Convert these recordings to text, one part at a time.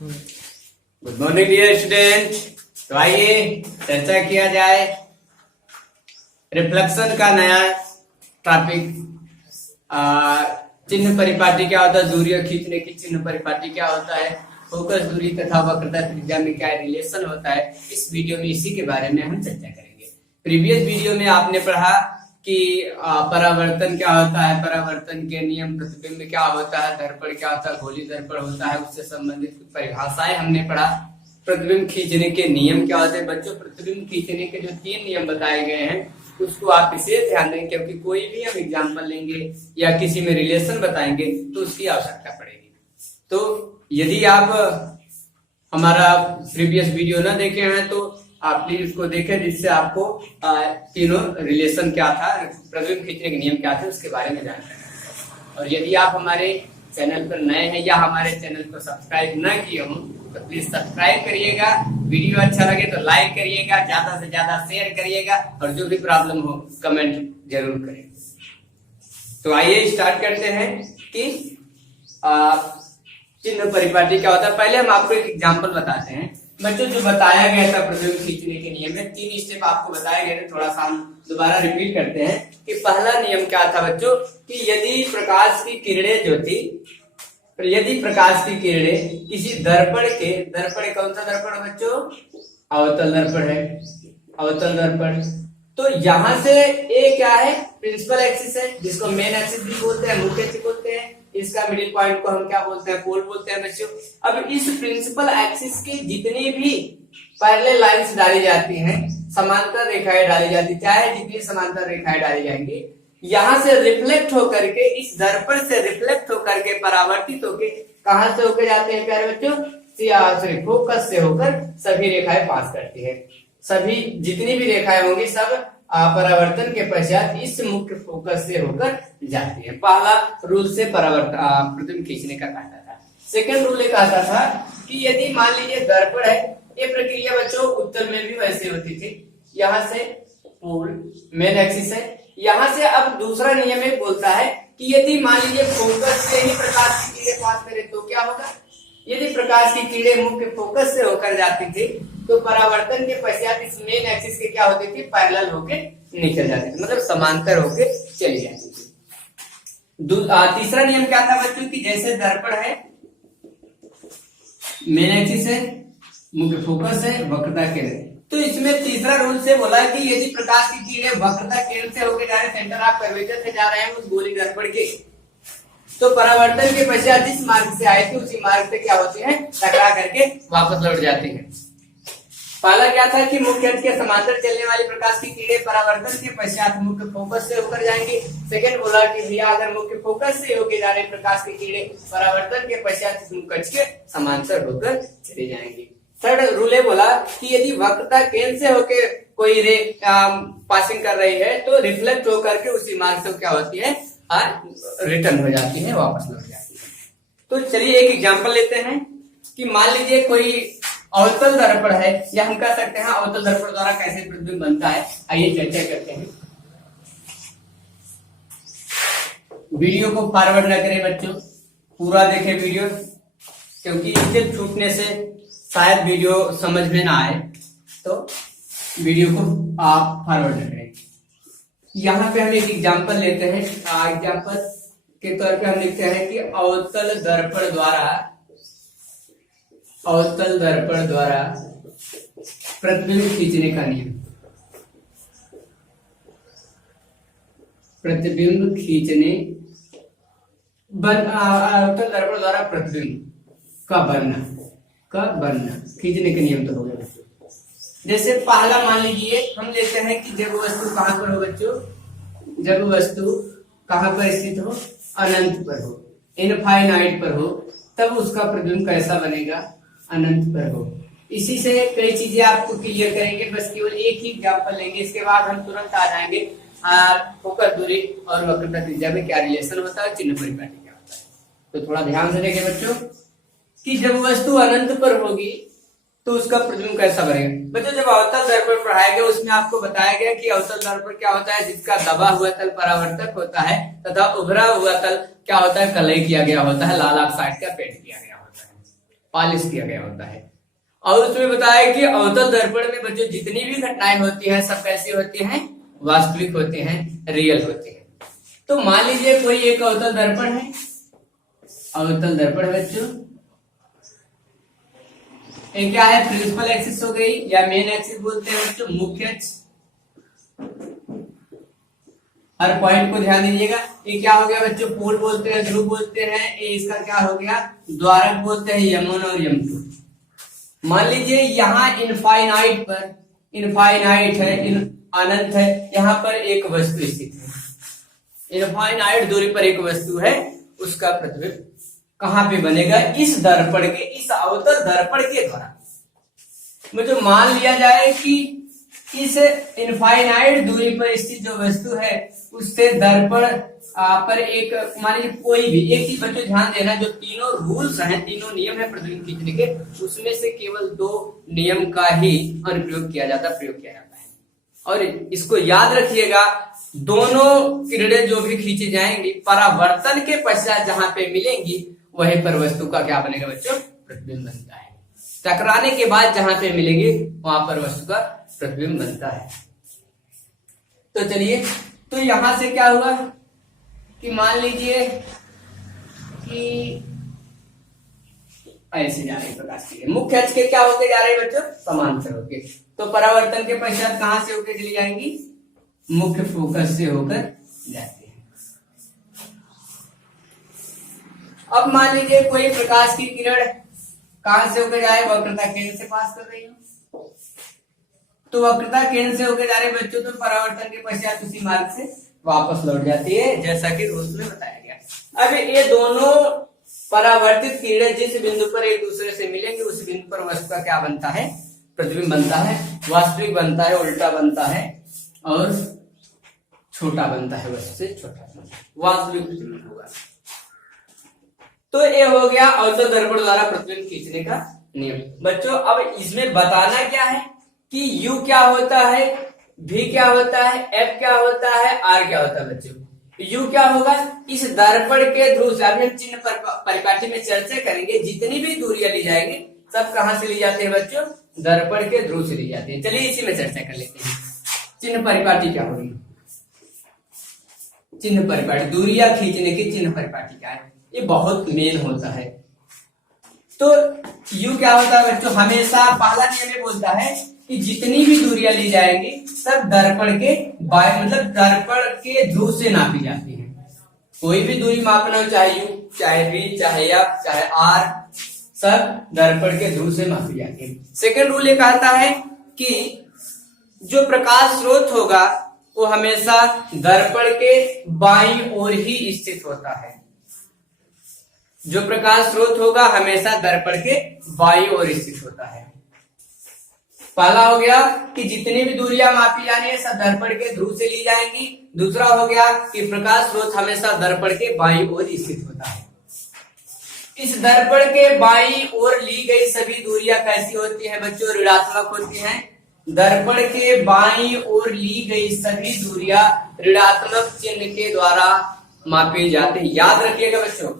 Good morning dear student. तो आइए चर्चा किया जाए रिफ्लेक्शन का नया टॉपिक। चिन्ह परिपाटी क्या होता है, दूरी और खींचने की चिन्ह परिपाटी क्या होता है, फोकस दूरी तथा वक्रता त्रिज्या में क्या रिलेशन होता है, इस वीडियो में इसी के बारे में हम चर्चा करेंगे। प्रीवियस वीडियो में आपने पढ़ा कि परावर्तन क्या होता है, परावर्तन के नियम, प्रतिबिंब क्या होता है, दर्पण क्या होता है, गोली दर्पण होता है, उससे संबंधित कुछ परिभाषाएं हमने पढ़ा। प्रतिबिंब खींचने के नियम क्या होते हैं बच्चों, प्रतिबिंब खींचने के जो 3 नियम बताए गए हैं उसको आप विशेष ध्यान दें, क्योंकि कोई भी हम एग्जाम्पल लेंगे या किसी में रिलेशन बताएंगे तो उसकी आवश्यकता पड़ेगी। तो यदि आप हमारा प्रीवियस वीडियो ना देखे हैं तो आप प्लीज उसको देखें, जिससे आपको तीनों रिलेशन क्या था, प्रतिबिंब खींचने के नियम क्या थे, उसके बारे में जानना है। और यदि आप हमारे चैनल पर नए हैं या हमारे चैनल को सब्सक्राइब ना किए हो तो प्लीज सब्सक्राइब करिएगा। वीडियो अच्छा लगे तो लाइक करिएगा, ज्यादा से ज्यादा शेयर करिएगा और जो भी प्रॉब्लम हो कमेंट जरूर करें। तो आइए स्टार्ट करते हैं कि चिन्ह परिपाटी क्या होता है। पहले हम आपको एक एग्जाम्पल बताते हैं बच्चों। जो बताया गया था प्रतिबिंब खींचने के नियम में 3 स्टेप आपको बताए गए थे, थोड़ा सा हम दोबारा रिपीट करते हैं कि पहला नियम क्या था बच्चों कि यदि प्रकाश की किरणें जो थी, यदि प्रकाश की किरणें किसी दर्पण के, दर्पण कौन सा दर्पण है बच्चों, अवतल दर्पण है, अवतल दर्पण। तो यहां से ए क्या है, प्रिंसिपल एक्सिस है, जिसको मेन एक्सिस भी बोलते हैं, मुख्य एक्सिस बोलते हैं। इसका मिडिल पॉइंट को हम क्या बोलते हैं, पोल बोलते हैं बच्चों। अब इस प्रिंसिपल एक्सिस की जितनी भी पैरेलल लाइंस डाली जाती हैं, समांतर रेखाएं डाली जाती, चाहे जितनी समांतर रेखाएं डाली जाएंगी, यहां से रिफ्लेक्ट होकर के, इस दर्पण से रिफ्लेक्ट होकर के, परावर्तित होकर कहां से होकर जाते हैं प्यारे बच्चों, फोकस से होकर सभी रेखाएं पास करती है। सभी जितनी भी रेखाएं होंगी सब परावर्तन के पश्चात इस मुख्य फोकस से होकर जाती है। पहला रूल से परावर्तन प्रतिबिंब खींचने का कहता था। सेकंड रूल ये कहता था कि यदि मान लीजिए दर्पण है, ये प्रक्रिया बच्चों उत्तल में भी वैसे होती थी। यहाँ से पोल मेन एक्सिस है, यहाँ से अब दूसरा नियम एक बोलता है कि यदि मान लीजिए फोकस से ही प्रकाश की किरणें पास करे तो क्या होगा। यदि प्रकाश की किरणें मुख्य फोकस से होकर जाती थी तो परावर्तन के पश्चात इस मेन एक्सिस के क्या होती थी, पैरेलल होके निकल जाती थी, मतलब समांतर होके चली जाती थी। तीसरा नियम क्या था बच्चों कि जैसे दर्पण है, मेन एक्सिस है, मुख्य फोकस है, वक्रता किरण, तो इसमें तीसरा रूल से बोला कि यदि प्रकाश की किरणें वक्रता किरण से होकर जा रहे, सेंटर ऑफ कर्वेचर से जा रहे हैं उस गोली दर्पण के, तो परावर्तन के पश्चात जिस मार्ग से आए थे उसी मार्ग से क्या होती है, टकरा करके वापस लौट जाती है। पहला क्या था कि मुख्य अक्ष के समांतर चलने वाली प्रकाश की किरणें परावर्तन के पश्चात मुख्य फोकस से होकर जाएंगे। सेकंड बोला कि भैया अगर मुख्य फोकस से होकर जा रहे प्रकाश की किरणें परावर्तन के पश्चात इस मुख्य अक्ष के समांतर होकर चले जाएंगे। थर्ड रूल बोला कि यदि वक्रता केंद्र से होकर कोई रे पासिंग कर रही है तो रिफ्लेक्ट होकर के उसी मार्ग से क्या होती है, रिटर्न हो जाती है, वापस लौट जाती है। तो चलिए एक एग्जांपल लेते हैं कि मान लीजिए कोई अवतल दर्पण है, या हम कह सकते हैं अवतल दर्पण द्वारा कैसे प्रतिबिंब बनता है। आइए चर्चा करते हैं। वीडियो को फॉरवर्ड न करें बच्चों, पूरा देखें वीडियो, क्योंकि इससे छूटने से शायद वीडियो समझ में ना आए, तो वीडियो को आप फॉरवर्ड न करें। यहाँ पे हम एक एग्जाम्पल लेते हैं। एग्जाम्पल के तौर पे हम लिखते हैं कि अवतल दर्पण द्वारा प्रतिबिंब खींचने का नियम, प्रतिबिंब खींचने अवतल दर्पण द्वारा प्रतिबिंब का बनना खींचने के नियम तो हो गया। जैसे पहला मान लीजिए हम लेते हैं कि जब वस्तु कहां पर हो बच्चों, जब वस्तु कहां पर स्थित हो, अनंत पर हो, इनफाइनाइट पर हो, तब उसका प्रतिबिंब कैसा बनेगा, अनंत पर हो। इसी से कई चीजें आपको क्लियर करेंगे, बस केवल एक ही एग्जांपल लेंगे, इसके बाद हम तुरंत आ जाएंगे फोकस दूरी और वक्रता त्रिज्या में क्या रिलेशन होता है, चिन्ह परिपाटी क्या होता है। तो थोड़ा ध्यान से देखें बच्चों कि जब वस्तु अनंत पर होगी तो उसका प्रतिबिंब कैसा बनेगा। बच्चों जब अवतल दर्पण पढ़ाया गया उसमें आपको बताया गया कि अवतल दर्पण क्या होता है, जिसका दबा हुआ तल परावर्तक होता है तथा उभरा हुआ तल क्या होता है, कलई किया गया होता है, लाल ऑक्साइड का पेंट किया गया होता है। पॉलिश किया गया होता है। और उसमें बताया कि अवतल दर्पण में बच्चों जितनी भी घटनाएं होती हैं सब कैसी होती हैं, वास्तविक होती हैं, रियल होती हैं। तो मान लीजिए कोई एक अवतल दर्पण है, अवतल दर्पण बच्चों ये क्या है, प्रिंसिपल एक्सिस हो गई या मेन एक्सिस बोलते हैं बच्चों, मुख्य अक्ष। हर पॉइंट को ध्यान दीजिएगा। ये क्या हो गया बच्चों, पोल बोलते हैं, ध्रुव बोलते हैं। ये इसका क्या हो गया, द्वारक बोलते हैं, यम1 और यम2। मान लीजिए यहाँ इनफाइनाइट पर, इनफाइनाइट है, अनंत है, यहाँ पर एक वस्तु स्थित है। इनफाइनाइट दूरी पर एक वस्तु है, उसका प्रतिबिंब कहाँ पे बनेगा, इस दर्पण के, इस अवतल दर्पण के द्वारा। मुझे मान लिया जाए कि इस इनफाइनाइट दूरी पर स्थित जो वस्तु है उससे दर्पण पर एक, मान लीजिए कोई भी एक चीज बच्चों ध्यान देना, जो तीनों रूल्स हैं, तीनों नियम है प्रतिबिंब खींचने के, उसमें से केवल 2 नियम का ही अनुप्रयोग किया जाता है, प्रयोग किया जाता है। और इसको याद रखिएगा, दोनों किरणें जो भी खींची जाएंगी परावर्तन के पश्चात जहां पे मिलेंगी वहीं पर वस्तु का क्या बनेगा बच्चों, प्रतिबिंब बनता है। टकराने के बाद जहां पे मिलेंगे वहां पर वस्तु का प्रतिबिंब बनता है। तो चलिए, तो यहां से क्या हुआ कि मान लीजिए कि ऐसे जा रही प्रकाश की मुख्य अक्ष के क्या होके जा रहे हैं बच्चों, समांतर होके। तो परावर्तन के पश्चात कहां से होकर चली जाएंगी, मुख्य फोकस से होकर जाती है। अब मान लीजिए कोई प्रकाश की किरण कहां से होकर जाए, वक्रता केंद्र से पास कर रही हूं, तो वक्रता केंद्र से होकर जा रहे बच्चों, तो परावर्तन के पश्चात उसी मार्ग से वापस लौट जाती है, जैसा कि रूल्स में बताया गया। अब ये दोनों परावर्तित किरणें जिस बिंदु पर एक दूसरे से मिलेंगे उस बिंदु पर वस्तु का क्या बनता है, प्रतिबिंब बनता है, वास्तविक बनता है, उल्टा बनता है और छोटा बनता है, वस्तु से छोटा वास्तविक प्रतिबिंब होगा। तो ये हो गया अवतल दर्पण द्वारा प्रतिबिंब खींचने का नियम। बच्चों अब इसमें बताना क्या है कि U क्या होता है, V क्या होता है, F क्या होता है, R क्या होता है। बच्चों U क्या होगा, इस दर्पण के ध्रुव से, अभी हम चिन्ह परिपाटी में चर्चा करेंगे, जितनी भी दूरियां ली जाएंगी सब कहां से ली जाती है बच्चों, दर्पण के ध्रुव से ली जाती है। चलिए इसी में चर्चा कर लेते हैं। चिन्ह परिपाटी क्या होगी, चिन्ह परिपाटी, दूरियां खींचने की चिन्ह परिपाटी क्या है, ये बहुत मेन होता है। तो U क्या होता है बच्चों, हमेशा पहला नियम ये बोलता है कि जितनी भी दूरियां ली जाएंगी सब दर्पण के बाय, मतलब दर्पण के ध्रुव से नापी जाती है। कोई भी दूरी मापना हो, चाहे U, चाहे V, चाहे F, चाहे R, सब दर्पण के ध्रुव से मापी जाती है। सेकंड रूल ये कहता है कि जो प्रकाश स्रोत होगा वो हमेशा दर्पण के बाईं ओर ही स्थित होता है। जो प्रकाश स्रोत होगा हमेशा दर्पण के बाईं ओर स्थित होता है। पहला हो गया कि जितनी भी दूरियां मापी जानी है सब दर्पण के ध्रुव से ली जाएंगी। दूसरा हो गया कि प्रकाश स्रोत हमेशा दर्पण के बाईं ओर स्थित होता है। इस दर्पण के बाईं ओर ली गई सभी दूरियां कैसी होती हैं बच्चों, ऋणात्मक होती हैं। दर्पण के बाईं ओर ली गई सभी दूरियां ऋणात्मक चिन्ह के द्वारा मापी जाती है। याद रखिएगा बच्चों,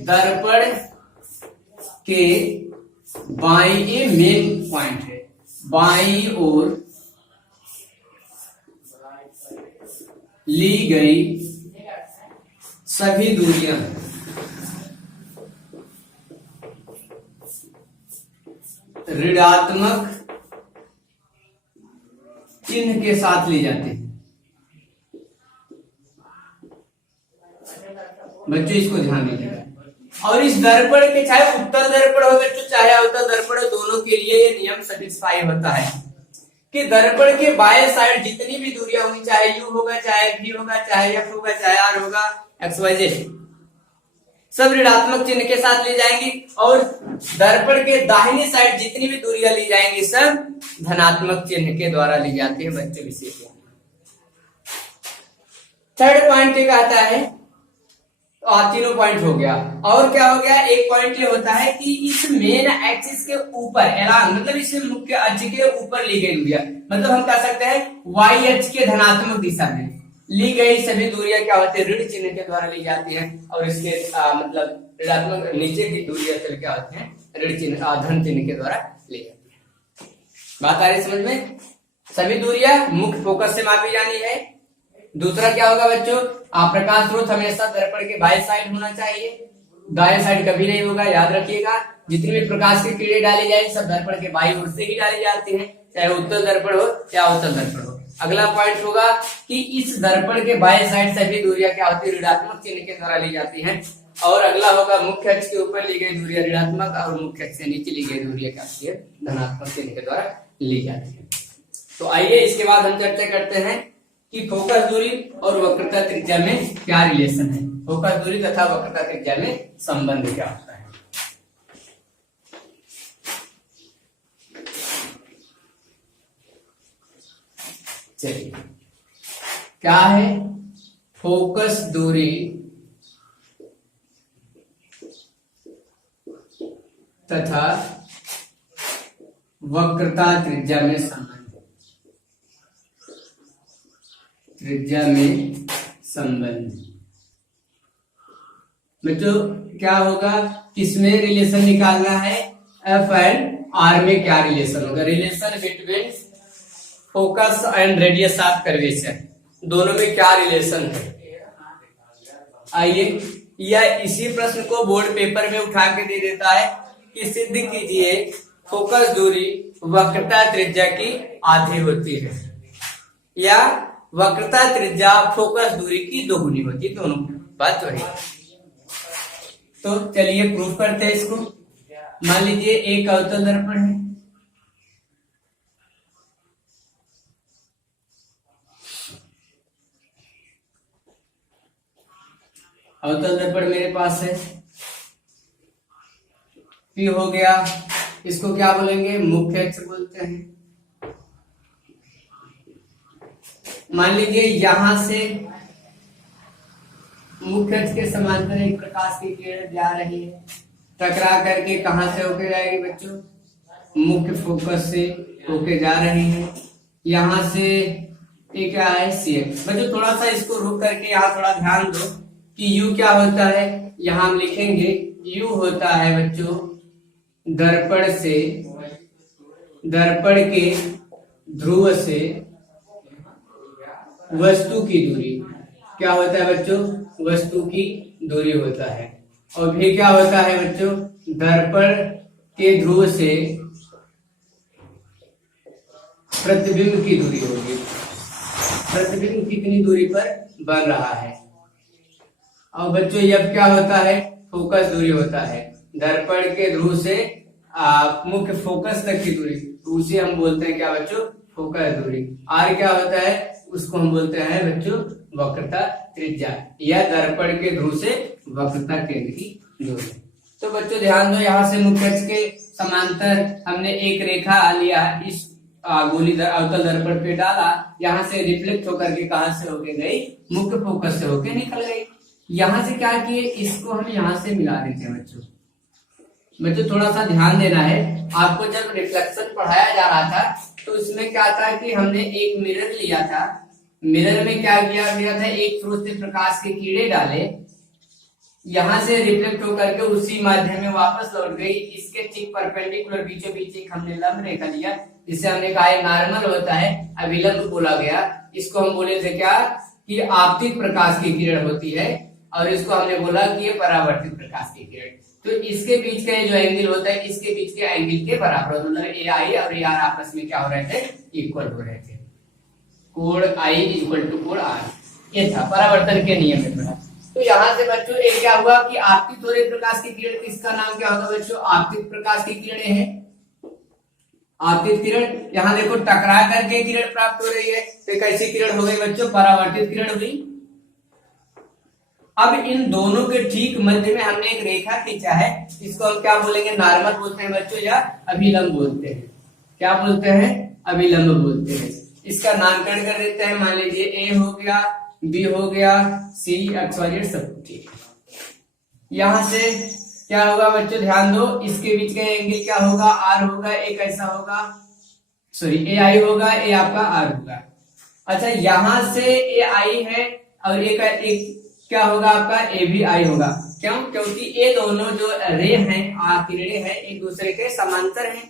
दर्पण के बाईं, ये मेन पॉइंट है, बाईं ओर ली गई सभी दूरियां ऋणात्मक चिन्ह के साथ ली जाती है। बच्चों इसको ध्यान दीजिएगा। और इस दर्पण के, चाहे उत्तल दर्पण हो बच्चों चाहे अवतल दर्पण हो, दोनों के लिए ये नियम सेटिस्फाई होता है कि दर्पण के बाएं साइड जितनी भी दूरियां होंगी, चाहे U होगा, चाहे V होगा, चाहे F होगा, चाहे R होगा, XYZ, सब ऋणात्मक चिन्ह के साथ ली जाएंगी। और दर्पण के दाहिनी साइड जितनी भी दूरियां ली जाएंगी सब धनात्मक चिन्ह के द्वारा ली जाती है। बच्चों विशेष थर्ड पॉइंट ये कहता है, तीनों पॉइंट हो गया। और क्या हो गया, एक पॉइंट ये होता है कि इस मेन एक्सिस के ऊपर एलांग, मतलब इस मुख्य अक्ष के ऊपर ली गई दूरियां, मतलब हम कह सकते हैं वाई अक्ष के धनात्मक दिशा में ली गई सभी दूरियां क्या होती है, ऋण चिन्ह के द्वारा ली जाती है। और इसके मतलब ऋणात्मक नीचे की दूरियां चल क्या होती है, ऋण चिन्ह धन चिन्ह के द्वारा ली जाती है। बात आ रही समझ में? सभी दूरियां मुख्य फोकस से मापी जानी है। दूसरा क्या होगा बच्चों, प्रकाश स्रोत हमेशा दर्पण के बाएं साइड होना चाहिए, दाएं साइड कभी नहीं होगा, याद रखिएगा। जितनी भी प्रकाश की किरणें डाली जाए सब दर्पण के बाईं ओर से ही डाली जाती है, चाहे उत्तल दर्पण हो या अवतल दर्पण हो। अगला पॉइंट होगा कि इस दर्पण के बाएं साइड सभी दूरियां क्या होती है, ऋणात्मक चिन्ह के द्वारा ली जाती है। और अगला होगा मुख्य अक्ष के ऊपर ली गई दूरियां ऋणात्मक और मुख्य अक्ष से नीचे ली गई दूरियां क्या होती है, धनात्मक चिन्ह के द्वारा ली जाती है। तो आइए इसके बाद हम चर्चा करते हैं कि फोकस दूरी और वक्रता त्रिज्या में क्या रिलेशन है, फोकस दूरी तथा वक्रता त्रिज्या में संबंध क्या होता है। चलिए, क्या है फोकस दूरी तथा वक्रता त्रिज्या में संबंध, त्रिज्या में संबंध। बच्चों क्या होगा, किसमें रिलेशन निकालना है, एफ एंड आर में क्या रिलेशन होगा, relation between focus and radius of curvature, दोनों में क्या रिलेशन है। आइए, यह इसी प्रश्न को बोर्ड पेपर में उठा के दे देता है कि सिद्ध कीजिए फोकस दूरी वक्रता त्रिज्या की आधी होती है या वक्रता त्रिज्या फोकस दूरी की दोगुनी होती है, दोनों बात वही। तो चलिए प्रूफ करते हैं इसको। मान लीजिए एक अवतल दर्पण है, अवतल दर्पण मेरे पास है, P हो गया, इसको क्या बोलेंगे, मुख्य अक्ष बोलते हैं। मान लीजिए यहां से मुख्य अक्ष के समांतर एक प्रकाश की किरण जा रही है, टकरा करके कहां से होके जाएगी बच्चों, मुख्य फोकस से होके जा रही है। यहां से ये क्या है, सी। बच्चों थोड़ा सा इसको रुक करके यहाँ थोड़ा ध्यान दो कि U क्या होता है, यहां हम लिखेंगे U होता है बच्चों दर्पण से, दर्पण के ध्रुव से वस्तु की दूरी, क्या होता है बच्चों, वस्तु की दूरी होता है। और भी क्या होता है बच्चों, दर्पण के ध्रुव से प्रतिबिंब की दूरी होगी, प्रतिबिंब कितनी दूरी पर बन रहा है। और बच्चों अब क्या होता है, फोकस दूरी होता है, दर्पण के ध्रुव से मुख्य फोकस तक की दूरी, तो उसे हम बोलते हैं क्या बच्चों, फोकस दूरी। आर क्या होता है, उसको हम बोलते हैं बच्चों वक्रता त्रिज्या, या दर्पण के ध्रुव से वक्रता केंद्र की दूरी। तो बच्चों ध्यान दो, यहाँ से मुख्य अक्ष के समांतर हमने एक रेखा लिया, इस गोली अवतल दर्पण पे डाला, यहाँ से रिफ्लेक्ट होकर के कहां से होके गई, मुख्य फोकस से होके निकल गई। यहां से क्या किए, इसको हम यहां से मिला देते हैं बच्चों। बच्चों थोड़ा सा ध्यान देना है, आपको जब रिफ्लेक्शन पढ़ाया जा रहा था तो इसमें क्या था कि हमने एक मिरर लिया था, मिरर में क्या किया गया था, एक स्रोत से प्रकाश के कीड़े डाले, यहां से रिफ्लेक्ट होकर के उसी माध्यम में वापस लौट गई। इसके ठीक परपेंडिकुलर बीचों बीच एक हमने लंब रेखा लिया, जिसे हमने कहा नॉर्मल होता है, अभिलंब बोला गया। इसको हम बोले थे क्या कि आपतित प्रकाश की किरण होती है, और इसको हमने बोला कि ये परावर्तित प्रकाश की किरण। तो इसके बीच का जो एंगल होता है, इसके बीच के एंगल के बराबर, मतलब ए आई और ए आर आपस में क्या हो रहे थे, इक्वल हो रहे थे। कोण आई इक्वल टू कोण आर, ये था परावर्तन के नियम में पढ़ा। तो यहाँ से बच्चों एक क्या हुआ कि आपतित हो रही प्रकाश की किरण, इसका नाम क्या होगा बच्चों, आपतित प्रकाश की किरणें हैं। आपतित किरण, यहाँ देखो टकरा करके किरण प्राप्त हो रही है, तो कैसी किरण हो गई बच्चों, परावर्तित किरण हुई। अब इन दोनों के ठीक मध्य में हमने एक रेखा खींचा है, इसको हम क्या बोलेंगे, नॉर्मल बोलते हैं बच्चों, या अभिलंब बोलते हैं। क्या बोलते हैं, अभिलंब बोलते हैं। इसका नामकरण कर देते हैं, मान लीजिए ए हो गया, बी हो गया, सी एक्स वाई जेड सब ठीक। यहां से क्या होगा बच्चों, ध्यान दो, इसके बीच का एंगल क्या होगा, आर होगा, एक ऐसा होगा, सॉरी ए आई होगा, ए आपका आर होगा। अच्छा यहां से ए आई है और एक क्या होगा आपका, ए भी आई होगा। क्यों? क्योंकि ये दोनों जो रे हैं, किरणें हैं, एक दूसरे के समांतर हैं।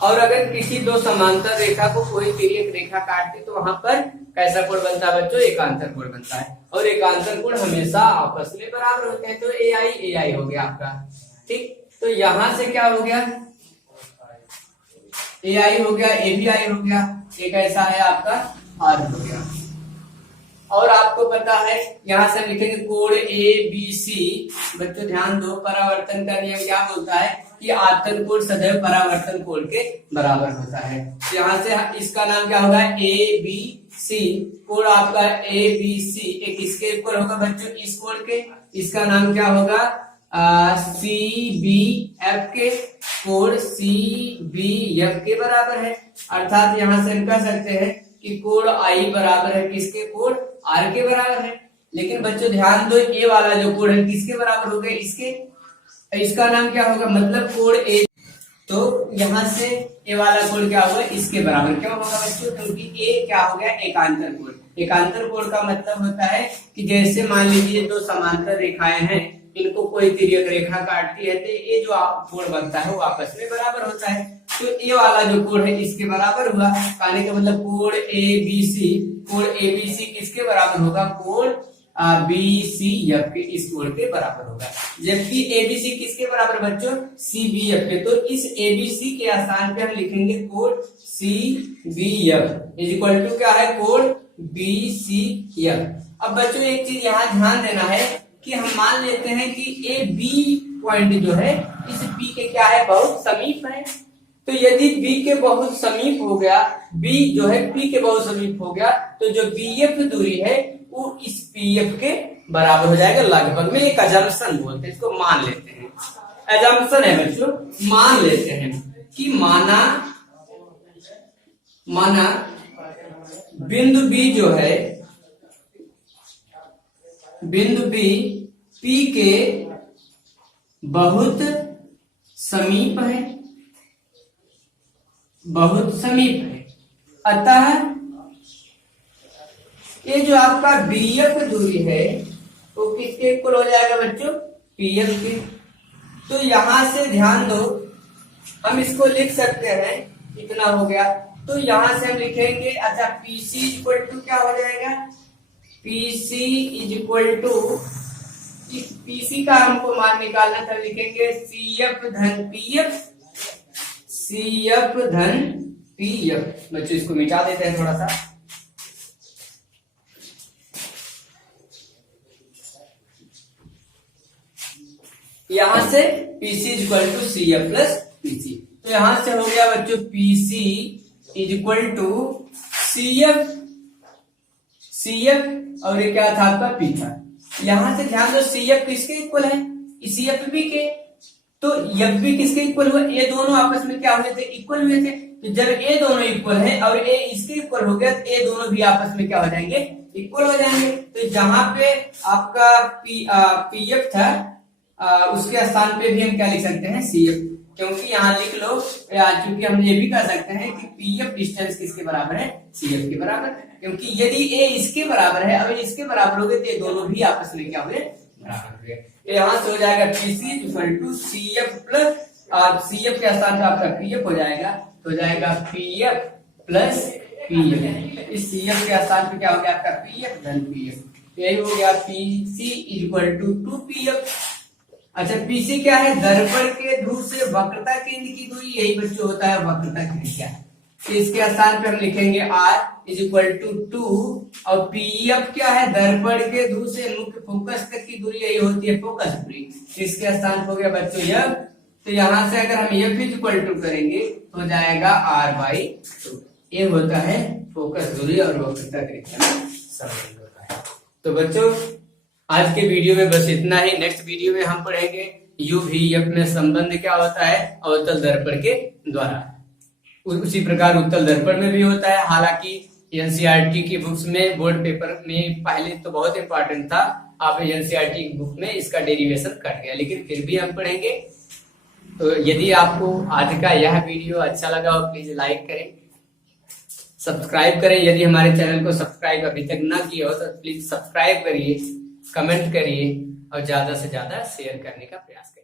और अगर किसी दो समांतर रेखा को कोई तिर्यक रेखा काटती तो वहां पर कैसा कोण बनता है बच्चों? एकांतर कोण बनता है। और एकांतर कोण हमेशा आपस में बराबर होते हैं। तो ए आई हो गया आपका। ठीक, तो यहां से क्या हो गया? ए आई हो गया, ए भी आई हो गया, एक ऐसा है आपका आर हो गया। और आपको पता है यहां से लिखेंगे कोण ए बी सी। बच्चों ध्यान दो, परावर्तन का नियम क्या बोलता है कि आतन कोण सदैव परावर्तन कोण के बराबर होता है। तो यहाँ से इसका नाम क्या होगा? A B C. कोण आपका ए बी सी एक इसके इक्वल होगा बच्चों, इस कोण के। इसका नाम क्या होगा? सी बी एफ के। कोण सी बी एफ के बराबर है। अर्थात यहाँ से हम कह सकते हैं कि कोण आई बराबर है किसके? कोण आर के बराबर है। लेकिन बच्चों ध्यान दो, ए वाला जो कोण है किसके बराबर हो गया? इसके। इसका नाम क्या होगा? मतलब कोण ए। तो यहाँ से ए वाला कोण क्या होगा? इसके बराबर। क्यों होगा बच्चों? क्योंकि ए क्या हो गया? एकांतर कोण। एकांतर कोण का मतलब होता है कि जैसे मान लीजिए दो समांतर रेखाएं हैं, इनको कोई तिर्यक रेखा काटती है तो ये जो कोण बनता है वो आपस में बराबर होता है। तो ए वाला जो कोण है इसके बराबर हुआ। कहने का मतलब कोण ए बी सी। कोण ए बी सी किसके बराबर होगा? कोण बी सी एफ के, इस कोण के बराबर होगा। जबकि एबीसी किसके बराबर बच्चों? सी बी एफ के। तो इस एबीसी के स्थान पे हम लिखेंगे कोण C B F is equal to क्या है? कोण बी सी एफ। अब बच्चों एक चीज यहाँ ध्यान देना है कि हम मान लेते हैं कि ए बी पॉइंट जो है इस बी के क्या है? बहुत समीप है। तो यदि बी के बहुत समीप हो गया, बी जो है पी के बहुत समीप हो गया, तो जो बी एफ दूरी है वो इस पी एफ के बराबर हो जाएगा लगभग में। एक अजम्पशन बोलते हैं इसको, मान लेते हैं। अजम्पशन है बच्चों, मान लेते हैं कि माना बिंदु बी जो है, बिंदु बी पी के बहुत समीप है, बहुत समीप है। अतः ये जो आपका बीएफ दूरी है वो किसके इक्वल हो जाएगा बच्चों? पीएफ के। तो यहां से ध्यान दो, हम इसको लिख सकते हैं, इतना हो गया। तो यहां से हम लिखेंगे, अच्छा पीसी इक्वल टू क्या हो जाएगा? पीसी इज इक्वल टू, इस पीसी का हमको मान निकालना था, लिखेंगे सीएफ धन पीएफ, सीएफ धन पीएफ। बच्चों इसको मिटा देते हैं थोड़ा सा। यहां से PC is equal to C F plus PC. तो यहां से हो गया बच्चों PC is equal to C F, C F और ये क्या था आपका पी था। यहां से ध्यान दो, सी एफ किसके इक्वल है? सी एफ बी के। तो एफ बी किसके इक्वल हुआ? ये दोनों आपस में क्या हुए थे? इक्वल हुए थे। तो जब ये दोनों इक्वल है और ये इसके इक्वल हो गया तो ये दोनों भी आपस में क्या हो जाएंगे? इक्वल हो जाएंगे। तो जहां पे आपका पी एफ था उसके स्थान पे भी हम क्या लिख सकते हैं? C F. क्योंकि यहाँ लिख लो, क्योंकि हम ये भी कह सकते हैं कि पी एफ डिस्टेंस किसके बराबर है? सी एफ के बराबर। क्योंकि यदि ए इसके बराबर है और इसके बराबर हो गए तो ये दोनों भी आपस में क्या हुए? बराबर हुए। यहाँ से हो जाएगा PC equal to C F plus, C F के स्थान पे आपका पी एफ हो जाएगा, तो हो जाएगा P F plus P F. इस सी एफ के स्थान पे क्या हो गया आपका? पी एफ धन पी एफ। यही हो गया पीसी इक्वल टू 2pf। अच्छा पीसी क्या है? दर्पण के ध्रुव से वक्रता केंद्र की दूरी, यही बच्चों होता है वक्रता त्रिज्या। तो इसके स्थान पे हम लिखेंगे r इज इक्वल टू 2 और पीएफ क्या है? दर्पण के ध्रुव से मुख्य फोकस तक की दूरी, यही होती है फोकस दूरी। तो इसके स्थान पे हो गया बच्चों एफ। तो यहां से अगर हम एफ इज इक्वल टू करेंगे तो हो जाएगा r/2। ये होता है फोकस दूरी और वक्रता त्रिज्या में संबंध होता है। तो बच्चों आज के वीडियो में बस इतना ही। नेक्स्ट वीडियो में हम पढ़ेंगे यू वी एफ में संबंध क्या होता है अवतल दर्पण के द्वारा। उसी प्रकार उत्तल दर्पण में भी होता है। हालांकि एनसीईआरटी की बुक्स में बोर्ड पेपर में पहले तो बहुत इंपॉर्टेंट था, अब एनसीईआरटी की बुक में इसका डेरिवेशन कट गया, लेकिन फिर भी हम पढ़ेंगे। तो यदि आपको आज का यह वीडियो अच्छा लगा हो प्लीज लाइक करें, सब्सक्राइब करें। यदि हमारे चैनल को सब्सक्राइब अभी तक ना किया हो तो प्लीज सब्सक्राइब करिए, कमेंट करिए और ज्यादा से ज्यादा शेयर करने का प्रयास करिए।